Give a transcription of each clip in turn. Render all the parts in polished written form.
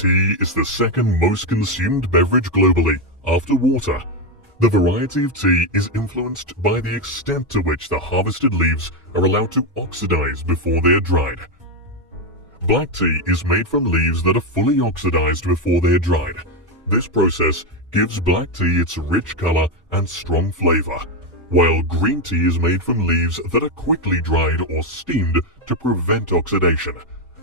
Tea is the second most consumed beverage globally, after water. The variety of tea is influenced by the extent to which the harvested leaves are allowed to oxidize before they are dried. Black tea is made from leaves that are fully oxidized before they are dried. This process gives black tea its rich color and strong flavor, while green tea is made from leaves that are quickly dried or steamed to prevent oxidation.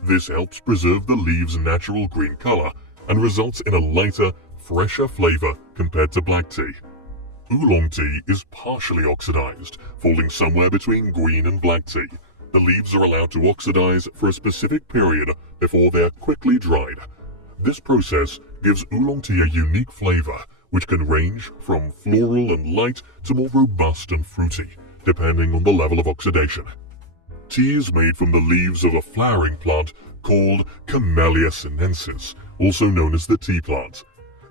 This helps preserve the leaves' natural green color and results in a lighter, fresher flavor compared to black tea. Oolong tea is partially oxidized, falling somewhere between green and black tea. The leaves are allowed to oxidize for a specific period before they are quickly dried. This process gives oolong tea a unique flavor, which can range from floral and light to more robust and fruity, depending on the level of oxidation. Tea is made from the leaves of a flowering plant called Camellia sinensis, also known as the tea plant.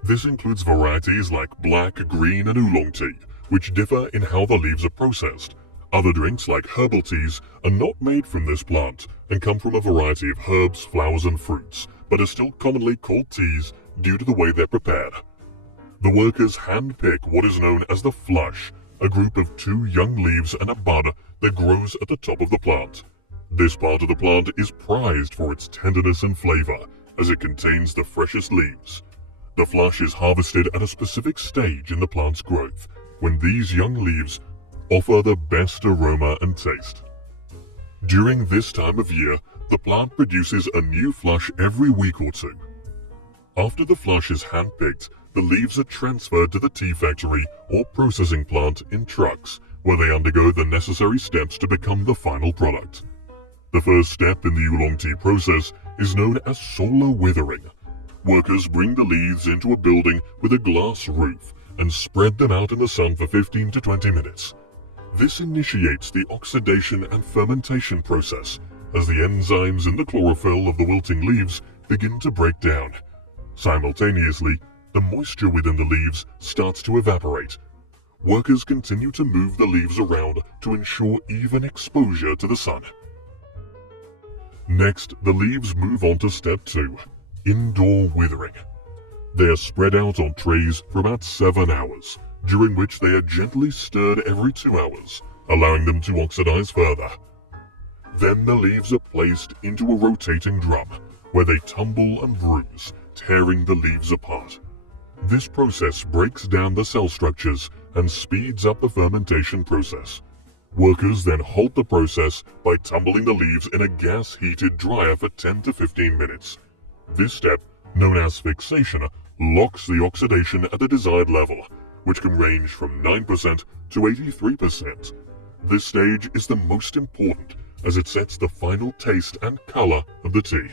This includes varieties like black, green, and oolong tea, which differ in how the leaves are processed. Other drinks like herbal teas are not made from this plant and come from a variety of herbs, flowers, and fruits, but are still commonly called teas due to the way they're prepared. The workers hand-pick what is known as the flush, a group of 2 young leaves and a bud that grows at the top of the plant. This part of the plant is prized for its tenderness and flavor, as it contains the freshest leaves. The flush is harvested at a specific stage in the plant's growth, when these young leaves offer the best aroma and taste. During this time of year, the plant produces a new flush every week or 2. After the flush is hand-picked, the leaves are transferred to the tea factory or processing plant in trucks, where they undergo the necessary steps to become the final product. The first step in the oolong tea process is known as solar withering. Workers bring the leaves into a building with a glass roof and spread them out in the sun for 15 to 20 minutes. This initiates the oxidation and fermentation process, as the enzymes in the chlorophyll of the wilting leaves begin to break down. Simultaneously, the moisture within the leaves starts to evaporate. Workers continue to move the leaves around to ensure even exposure to the sun. Next, the leaves move on to step 2, indoor withering. They are spread out on trays for about 7 hours, during which they are gently stirred every 2 hours, allowing them to oxidize further. Then the leaves are placed into a rotating drum, where they tumble and bruise, tearing the leaves apart. This process breaks down the cell structures and speeds up the fermentation process. Workers then halt the process by tumbling the leaves in a gas-heated dryer for 10 to 15 minutes. This step, known as fixation, locks the oxidation at the desired level, which can range from 9% to 83%. This stage is the most important, as it sets the final taste and color of the tea.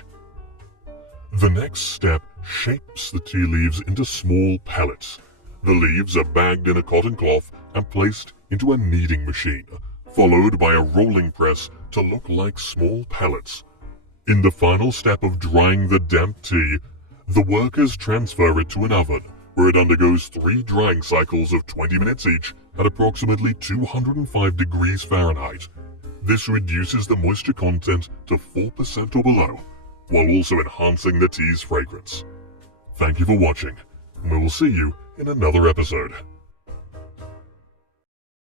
The next step shapes the tea leaves into small pellets. The leaves are bagged in a cotton cloth and placed into a kneading machine, followed by a rolling press to look like small pellets. In the final step of drying the damp tea, the workers transfer it to an oven, where it undergoes 3 drying cycles of 20 minutes each at approximately 205 degrees Fahrenheit. This reduces the moisture content to 4% or below, while also enhancing the tea's fragrance. Thank you for watching, and we will see you in another episode.